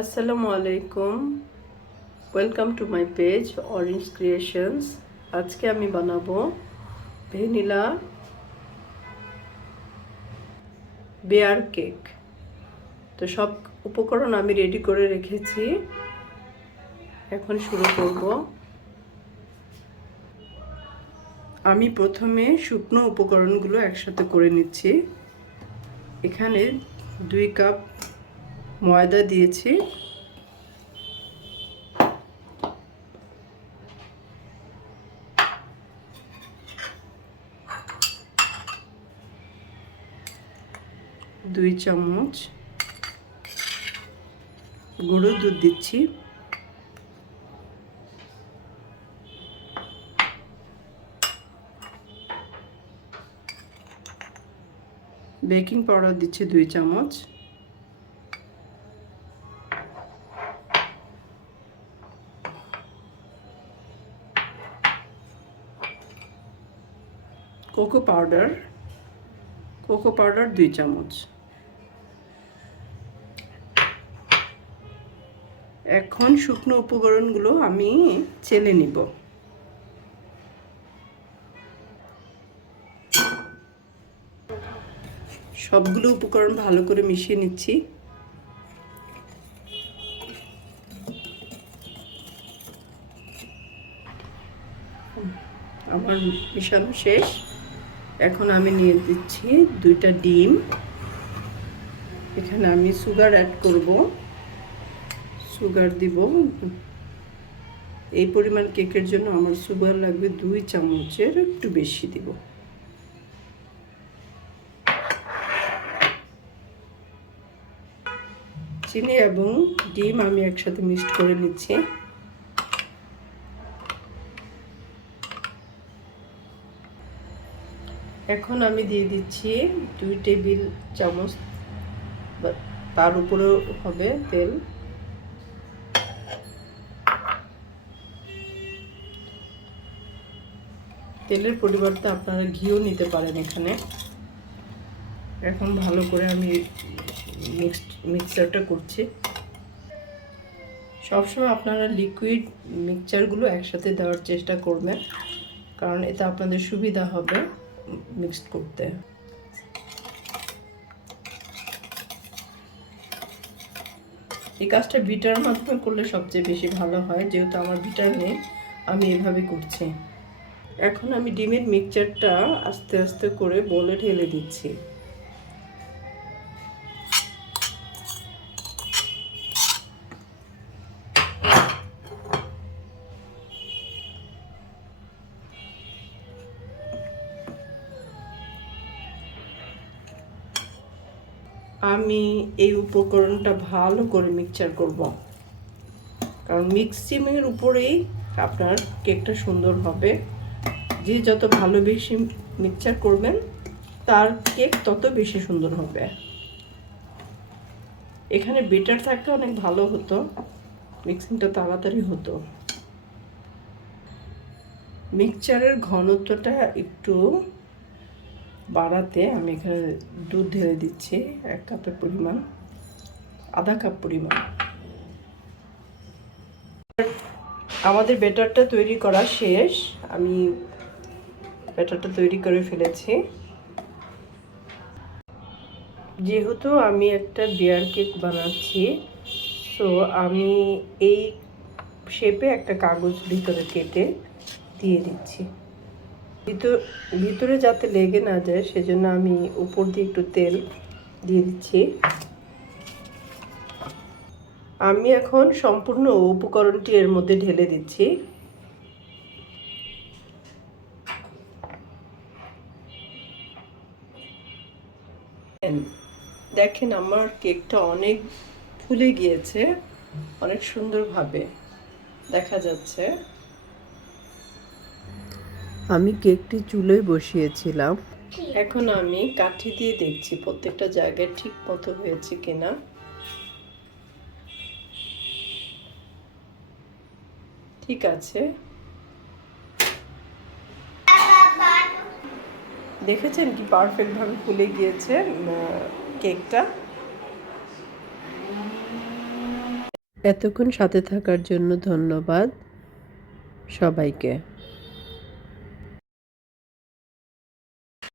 আসসালামু আলাইকুম, welcome to my page orange creations. আজকে আমি বানাবো ভ্যানিলা বেয়ার কেক। তো সব উপকরণ আমি রেডি করে রেখেছি, এখন শুরু করব। আমি প্রথমে শুকনো উপকরণগুলো একসাথে করে নিচ্ছি। এখানে 2 কাপ ময়দা দিয়েছি, দুই চামচ গুঁড়ো দুধ দিচ্ছি, বেকিং পাউডার দিচ্ছি 2 চামচ, কোকো পাউডার 2 চামচ। এখন শুকনো উপকরণগুলো আমি চেলে নিব। সবগুলো উপকরণ ভালো করে মিশিয়ে নিচ্ছি। আমার মিশানো শেষ। এখন আমি নিয়ে দিচ্ছি 2টা ডিম। এখানে আমি সুগার অ্যাড করব, সুগার দিব। এই পরিমাণ কেকের জন্য আমার সুগার লাগবে 2 চামচের একটু বেশি দিব। চিনি এবং ডিম আমি একসাথে মিক্সড করে নিচ্ছি। এখন আমি দিয়ে দিচ্ছি 2 টেবিল চামচ, তার উপরে হবে তেল। তেলের পরিবর্তে আপনারা ঘিও নিতে পারেন এখানে। এখন ভালো করে আমি মিক্সচারটা করছি। সবসময় আপনারা লিকুইড মিক্সচারগুলো একসাথে দেওয়ার চেষ্টা করবেন, কারণ এতে আপনাদের সুবিধা হবে মিক্সড করতে। এই কাজটা বিটার মাধ্যমে করলে সবচেয়ে বেশি ভালো হয়, যেহেতু আমার বিটার নেই, আমি এভাবে করছি। এখন আমি ডিমের মিক্সচারটা আস্তে আস্তে করে বলে ঢেলে দিচ্ছি। আমি এই উপকরণটা ভালো করে মিক্সচার করব, কারণ মিক্সিংয়ের উপরেই আপনার কেকটা সুন্দর হবে। যে যত ভালো বেশি মিক্সচার করবেন, তার কেক তত বেশি সুন্দর হবে। এখানে বেটার থাকলে অনেক ভালো হতো, মিক্সিংটা তাড়াতাড়ি হতো। মিক্সচারের ঘনত্বটা একটু বাড়াতে আমি এখানে দুধ ঢেলে দিচ্ছি 1 কাপের পরিমাণ, আধা কাপ পরিমাণ। আমাদের ব্যাটারটা তৈরি করা শেষ। আমি ব্যাটারটা তৈরি করে ফেলেছি। যেহেতু আমি একটা বিয়ার কেক বানাচ্ছি, সো আমি এই শেপে একটা কাগজ ভিতরে কেটে দিয়ে দিচ্ছি। ভিতরে যাতে লেগে না যায় সেজন্য আমি উপর দিয়ে একটু তেল দিয়ে দিচ্ছি। আমি এখন সম্পূর্ণ উপকরণটি এর মধ্যে ঢেলে দিচ্ছি। দেখেন আমার কেকটা অনেক ফুলে গিয়েছে, অনেক সুন্দরভাবে দেখা যাচ্ছে। আমি কেকটি চুলোয় বসিয়েছিলাম। এখন আমি কাঠি দিয়ে দেখছি প্রত্যেকটা জায়গায় ঠিক মতো হয়েছে কিনা। ঠিক আছে, দেখেছেন কি পারফেক্টভাবে ফুলে গিয়েছে কেকটা। এতক্ষণ সাথে থাকার জন্য ধন্যবাদ সবাইকে।